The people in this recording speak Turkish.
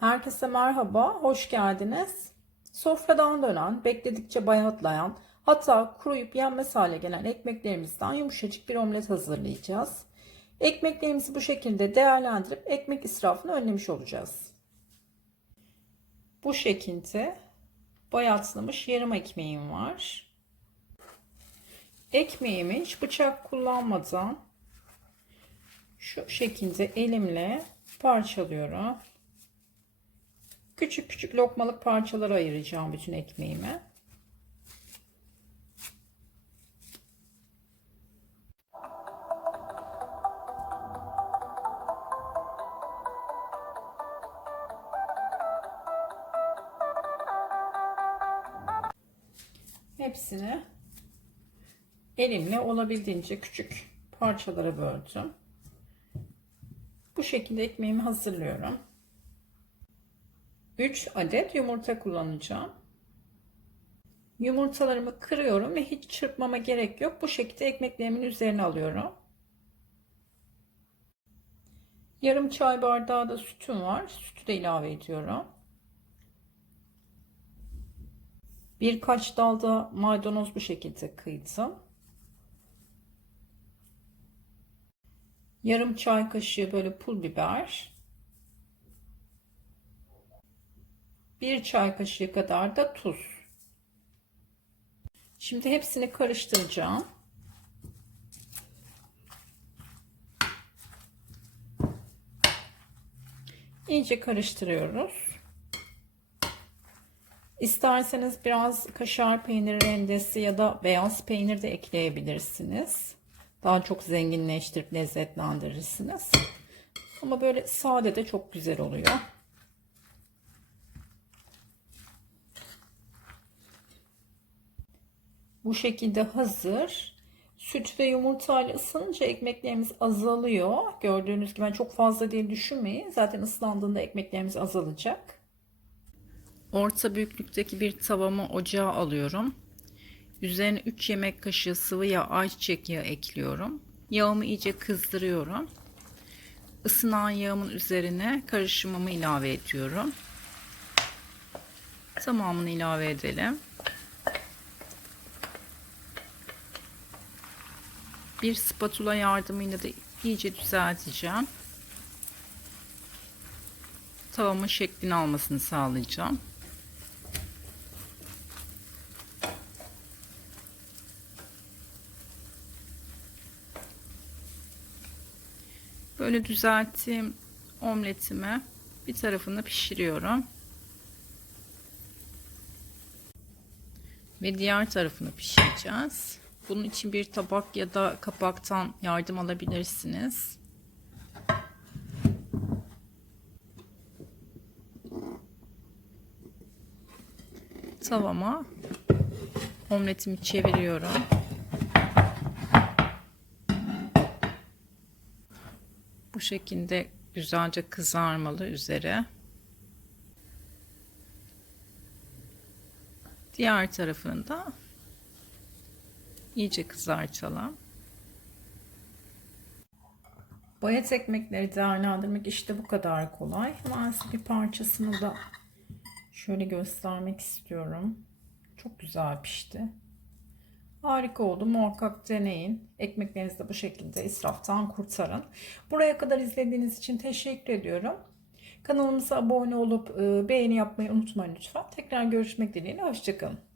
Herkese merhaba, hoş geldiniz. Sofradan dönen, bekledikçe bayatlayan, hatta kuruyup yenmez hale gelen ekmeklerimizden yumuşacık bir omlet hazırlayacağız. Ekmeklerimizi bu şekilde değerlendirip ekmek israfını önlemiş olacağız. Bu şekilde bayatlamış yarım ekmeğim var. Ekmeğimi hiç bıçak kullanmadan şu şekilde elimle parçalıyorum. Küçük küçük lokmalık parçalara ayıracağım bütün ekmeğimi. Hepsini elimle olabildiğince küçük parçalara böldüm. Bu şekilde ekmeğimi hazırlıyorum. 3 adet yumurta kullanacağım. Yumurtalarımı kırıyorum ve hiç çırpmama gerek yok. Bu şekilde ekmeklerimin üzerine alıyorum. Yarım çay bardağı da sütüm var. Sütü de ilave ediyorum. Birkaç dalda maydanoz bu şekilde kıydım. Yarım çay kaşığı böyle pul biber. Bir çay kaşığı kadar da tuz. Şimdi hepsini karıştıracağım. İyice karıştırıyoruz. İsterseniz biraz kaşar peyniri rendesi ya da beyaz peynir de ekleyebilirsiniz. Daha çok zenginleştirip lezzetlendirirsiniz. Ama böyle sade de çok güzel oluyor. Bu şekilde hazır. Süt ve yumurta ile ısınınca ekmeklerimiz azalıyor. Gördüğünüz gibi ben çok fazla değil düşünmeyin. Zaten ıslandığında ekmeklerimiz azalacak. Orta büyüklükteki bir tavamı ocağa alıyorum. Üzerine 3 yemek kaşığı sıvı yağ, ayçiçek yağı ekliyorum. Yağımı iyice kızdırıyorum. Isınan yağımın üzerine karışımımı ilave ediyorum. Tamamını ilave edelim. Bir spatula yardımıyla da iyice düzelteceğim. Tavamın şeklini almasını sağlayacağım. Böyle düzelttiğim omletimi bir tarafını pişiriyorum. Ve diğer tarafını pişireceğiz. Bunun için bir tabak ya da kapaktan yardım alabilirsiniz. Tavama omletimi çeviriyorum. Bu şekilde güzelce kızarmalı üzeri. Diğer tarafını da iyice kızartalım. Bayat ekmekleri değerlendirmek işte bu kadar kolay. Hemen bir parçasını da şöyle göstermek istiyorum. Çok güzel pişti. Harika oldu. Muhakkak deneyin. Ekmeklerinizi de bu şekilde israftan kurtarın. Buraya kadar izlediğiniz için teşekkür ediyorum. Kanalımıza abone olup beğeni yapmayı unutmayın lütfen. Tekrar görüşmek dileğiyle. Hoşçakalın.